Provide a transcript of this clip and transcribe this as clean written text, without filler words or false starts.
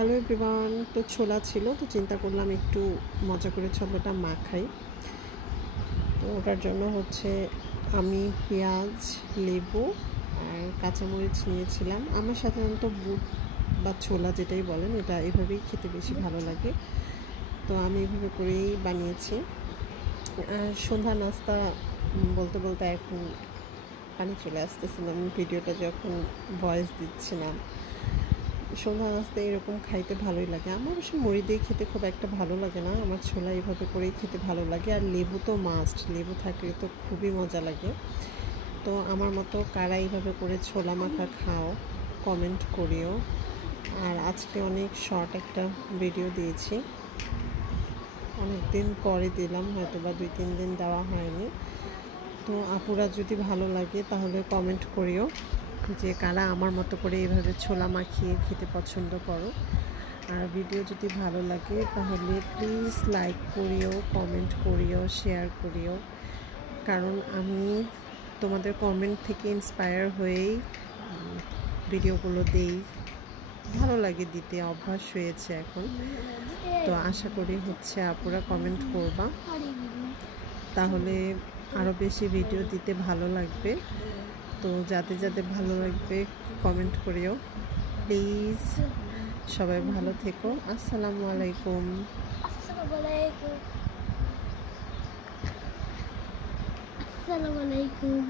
Hello everyone. তো ছোলা ছিল, তো চিন্তা করলাম একটু মজা করে ছোলাটা মাখাই। তো ওটার জন্য আমি পেঁয়াজ, লেবু আর কাঁচামরিচ নিয়েছিলাম। আমার সাধারণত বুট বা ছোলা যেটাই বলেন, এটা এভাবেই খেতে বেশি ভালো লাগে। তো আমি এভাবে করেই বানিয়েছি। সন্ধ্যা নাস্তা বলতে বলতে এখন পানি চলে আসতেছিলাম ভিডিওটা যখন ভয়েস দিচ্ছিলাম। সন্ধ্যা নাস্তা এরকম খাইতে ভালোই লাগে। আমার অবশ্য মুড়ি দিয়ে খেতে খুব একটা ভালো লাগে না, আমার ছোলা এভাবে করেই খেতে ভালো লাগে। আর লেবু তো মাস্ট, লেবু থাকলে তো খুবই মজা লাগে। তো আমার মতো কারা এইভাবে করে ছোলা মাখা খাও, কমেন্ট করিও। আর আজকে অনেক শর্ট একটা ভিডিও দিয়েছি, অনেক দিন পরে দিলাম, হয়তো বা 2-3 দিন দেওয়া হয়নি। তো আপুরা যদি ভালো লাগে তাহলে কমেন্ট করিও যে কারা আমার মতো করে এইভাবে ছোলা মাখিয়ে খেতে পছন্দ করো। আর ভিডিও যদি ভালো লাগে তাহলে প্লিজ লাইক করিও, কমেন্ট করিও, শেয়ার করিও। কারণ আমি তোমাদের কমেন্ট থেকে ইন্সপায়ার হয়েই ভিডিওগুলো দেই, ভালো লাগে দিতে, অভ্যাস হয়েছে এখন। তো আশা করি আপুরা কমেন্ট করবা, তাহলে আরও বেশি ভিডিও দিতে ভালো লাগবে। তো যাদের ভালো লাগবে কমেন্ট করিও প্লিজ। সবাই ভালো থেকো। আসসালামু আলাইকুম। আসসালামু আলাইকুম।